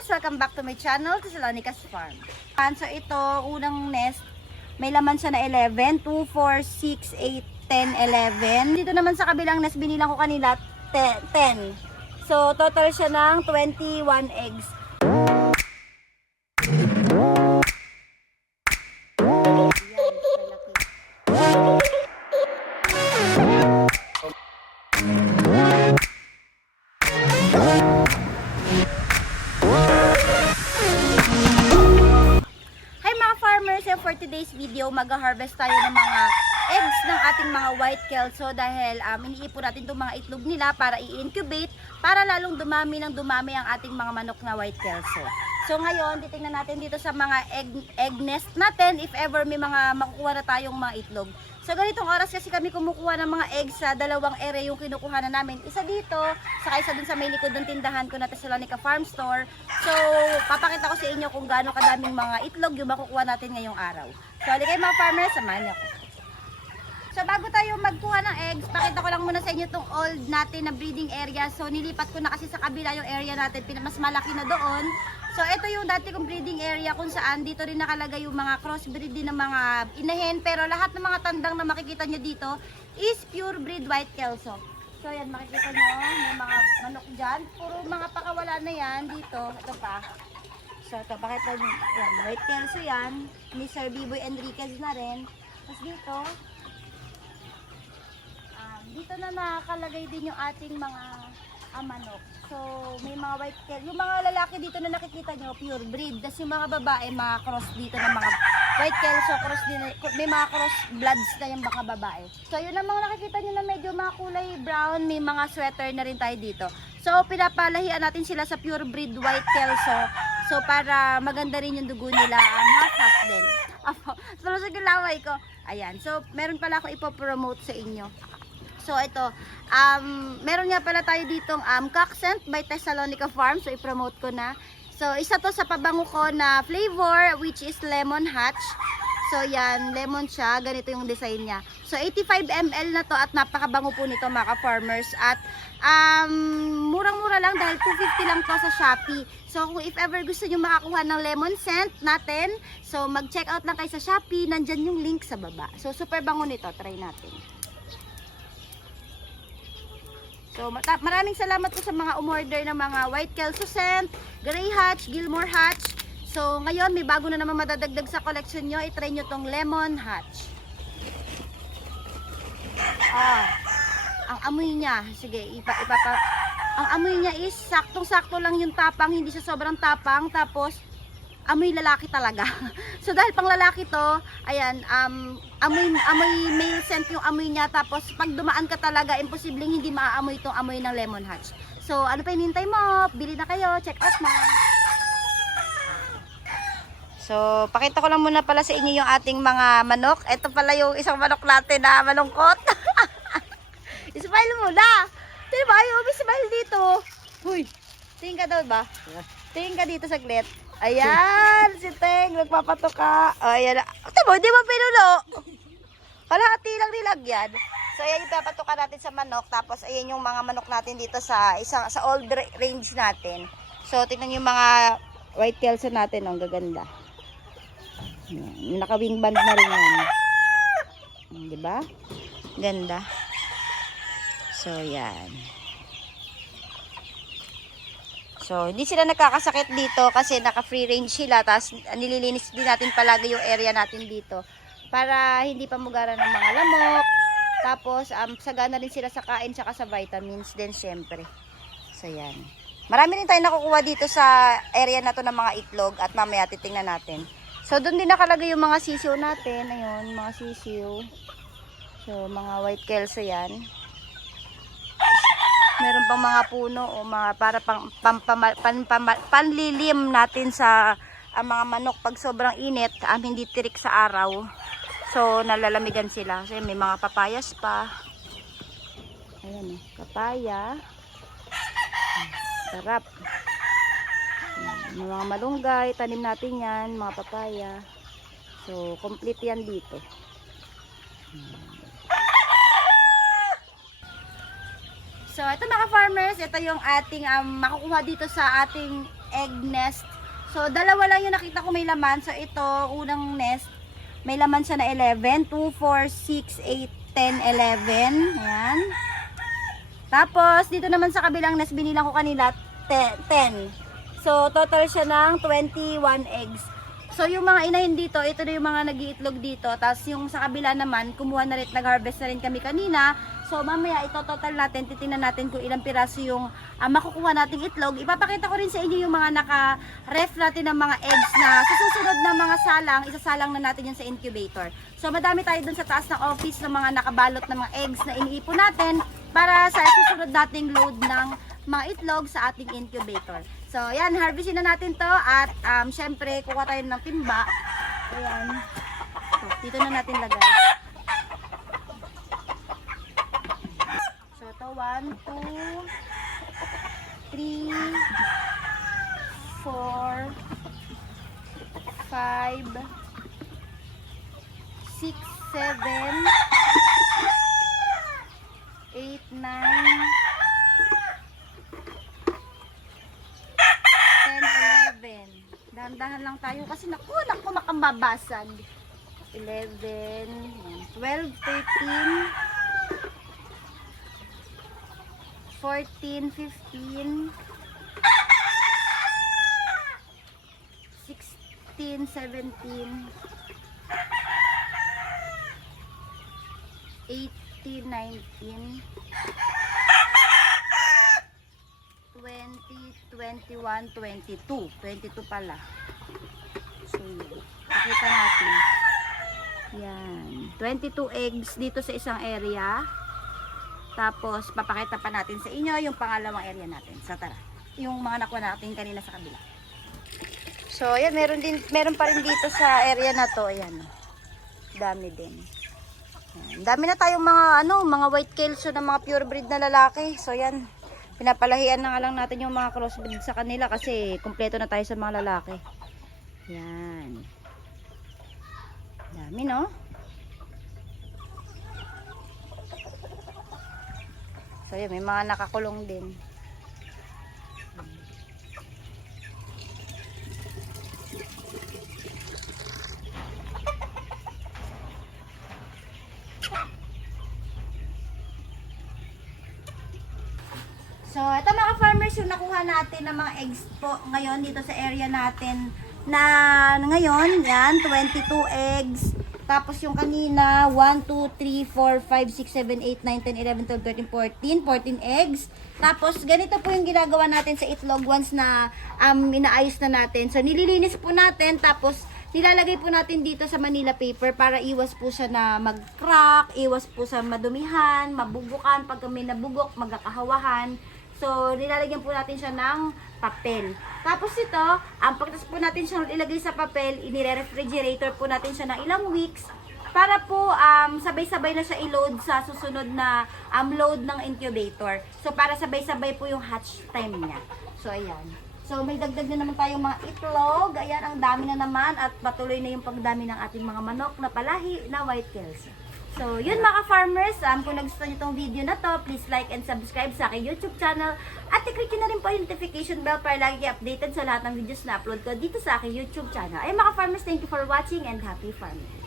farmers! Welcome back to my channel, to Salonica's Farm. So ito, unang nest, may laman siya na 11, 2, 4, 6, 8, 10, 11. Dito naman sa kabilang nest, binilang ko kanila 10. 10. So total siya ng 21 eggs. Yan, today's video, mag-harvest tayo ng mga eggs ng ating mga white kelso dahil um, iniipon natin itong mga itlog nila para i-incubate para lalong dumami ng dumami ang ating mga manok na white kelso. So ngayon, titingnan natin dito sa mga egg, egg nest natin if ever may mga makukuha na tayong mga itlog. So ganitong oras kasi kami kumukuha ng mga eggs sa dalawang area yung kinukuha na namin. Isa dito, saka isa dun sa may likod ng tindahan ko na Thessalonica Farm Store. So papakita ko sa inyo kung gaano kadaming mga itlog yung makukuha natin ngayong araw. So halika kayo mga farmers, samahan niyo ako. So bago tayo magkuha ng eggs, pakita ko lang muna sa inyo itong old natin na breeding area. So nilipat ko na kasi sa kabila yung area natin, mas malaki na doon. So ito yung dati kong breeding area kung saan dito rin nakalagay yung mga crossbreed din ng mga inahin. Pero lahat ng mga tandang na makikita nyo dito is pure breed white kelso. So yan makikita nyo, may mga manok dyan. Puro mga pakawala na yan dito. Ito pa. So ito, pakita nyo. Yan, white kelso yan. Sir Biboy Enriquez na rin. Tapos dito, Um, dito na nakalagay din yung ating mga ah, manok. So, may mga white tail. Yung mga lalaki dito na nakikita nyo, pure breed. Tapos yung mga babae, mga cross dito ng mga white tail. So, cross din, may mga cross bloods na yung baka babae. So, yun ang mga nakikita nyo na medyo mga kulay brown. May mga sweater na rin tayo dito. So, pinapalahian natin sila sa pure breed white tail. So, so para maganda rin yung dugo nila. Um, half-half din. Apo, so, sa gilaway ko. Ayan. So, meron pala ako ipopromote sa inyo. So ito, um, meron nga pala tayo ditong um, Cockscent by Thessalonica Farm. So i-promote ko na. So isa to sa pabango ko na flavor which is lemon hatch. So yan, lemon siya. Ganito yung design niya. So 85 ml na to at napakabango po nito mga farmers. At um, murang-mura lang dahil 250 lang to sa Shopee. So kung if ever gusto nyo makakuha ng lemon scent natin, so mag-check out lang kayo sa Shopee. Nandyan yung link sa baba. So super bango nito. Try natin. So, maraming salamat po sa mga umorder ng mga White Kelso Scent, Grey Hatch, Gilmore Hatch. So, ngayon may bago na naman madadagdag sa collection nyo. I-try nyo tong Lemon Hatch. Ah, ang amoy niya, sige, ipa, ipapa, ang amoy niya is saktong-sakto lang yung tapang, hindi siya sobrang tapang, tapos amoy lalaki talaga. so dahil pang lalaki to, ayan, um, amoy, amoy male scent yung amoy niya. Tapos pag dumaan ka talaga, imposibleng hindi maaamoy itong amoy ng lemon hatch. So ano pa hinintay mo? Bili na kayo, check out na. So, pakita ko lang muna pala sa inyo yung ating mga manok. Ito pala yung isang manok natin na malungkot. Ismail muna. Sino ba? Yung smile dito. Huy. Tingin ka daw ba? Tingin ka dito saglit. Ayan, si Teng, nagpapatuka. O, ayan. Ito mo, di ba pinulo? Kalahati lang nilagyan. So, ayan yung papatuka natin sa manok. Tapos, ayan yung mga manok natin dito sa isang sa old ra- range natin. So, tingnan yung mga white tails natin. Ang gaganda. Naka-wing band na rin yan. Hmm, Di ba? Ganda. So, yan. So, hindi sila nakakasakit dito kasi naka-free range sila. Tapos, nililinis din natin palagi yung area natin dito. Para hindi pa mugaran ng mga lamok. Tapos, um, sagana rin sila sa kain tsaka sa vitamins din syempre. So, yan. Marami rin tayo nakukuha dito sa area na to ng mga itlog at mamaya titingnan natin. So, doon din nakalagay yung mga sisiw natin. Ayun, mga sisiw. So, mga white kelso yan. Meron pang mga puno o mga para pang, pam, pam- pan- pam- panlilim natin sa ang mga manok pag sobrang init, um, hindi tirik sa araw. So, nalalamigan sila. So, may mga papayas pa. Ayan, oh, papaya. Sarap. Ayan, Mga malunggay, tanim natin yan, mga papaya. So, complete yan dito. So, ito mga farmers, ito yung ating um, makukuha dito sa ating egg nest. So, dalawa lang yung nakita ko may laman. So, ito, unang nest, may laman siya na 11. 2, 4, 6, 8, 10, 11. Ayan. Tapos, dito naman sa kabilang nest, binilang ko kanila 10. So, total siya ng 21 eggs. So, yung mga inahin dito, ito na yung mga nagiitlog dito. Tapos, yung sa kabila naman, kumuha na rin, nag-harvest na rin kami kanina. So, mamaya, ito total natin, titingnan natin kung ilang piraso yung ah, makukuha nating itlog. Ipapakita ko rin sa inyo yung mga naka-ref natin ng mga eggs na sa susunod na mga salang, isasalang na natin yan sa incubator. So, madami tayo dun sa taas ng office ng mga nakabalot ng mga eggs na iniipon natin para sa susunod nating load ng mga itlog sa ating incubator. So, yan, harvestin na natin to at um, syempre, kuha tayo ng timba. Ayan. So, dito na natin lagay. So, ito, 1, 2, 3, 4, 5, 6, 7, 8, 9, 10, 11. Dahan-dahan lang tayo kasi naku, naku, makamabasag. 11, yan, 12, 13, 14, 15, 16, 17, 18, 19, 20, 21, 22. 22 pala. So, yun. Pakita natin. Yan. 22 eggs dito sa isang area. Tapos, papakita pa natin sa inyo yung pangalawang area natin. So, tara. Yung mga nakuha natin kanina sa kabila. So, ayan. Meron, din, meron pa rin dito sa area na to. Ayan. Dami din. Ayan. Dami na tayong mga, ano, mga white kelso na mga purebred na lalaki. So, yan. Pinapalahian na nga lang natin yung mga crossbreed sa kanila kasi kumpleto na tayo sa mga lalaki. Yan. Dami, no? So, yun, may mga nakakulong din. So, ito mga farmers yung nakuha natin ng mga eggs po ngayon dito sa area natin na ngayon, yan, 22 eggs. Tapos yung kanina, 1, 2, 3, 4, 5, 6, 7, 8, 9, 10, 11, 12, 13, 14, 14 eggs. Tapos ganito po yung ginagawa natin sa itlog once na um, inaayos na natin. So nililinis po natin tapos nilalagay po natin dito sa Manila paper para iwas po siya na mag-crack, iwas po sa madumihan, mabubukan, pag may nabugok, magkakahawahan. So, nilalagyan po natin siya ng papel. Tapos ito, ang pagtas po natin siya ilagay sa papel, inire-refrigerator po natin siya ng ilang weeks para po um, sabay-sabay na siya i-load sa susunod na um, load ng incubator. So, para sabay-sabay po yung hatch time niya. So, ayan. So, may dagdag na naman tayong mga itlog. Ayan, ang dami na naman at patuloy na yung pagdami ng ating mga manok na palahi na white kelso. So, yun mga farmers, um, kung nagustuhan nyo itong video na to, please like and subscribe sa aking YouTube channel at i-click nyo na rin po yung notification bell para lagi updated sa lahat ng videos na upload ko dito sa aking YouTube channel. Ay mga farmers, thank you for watching and happy farming!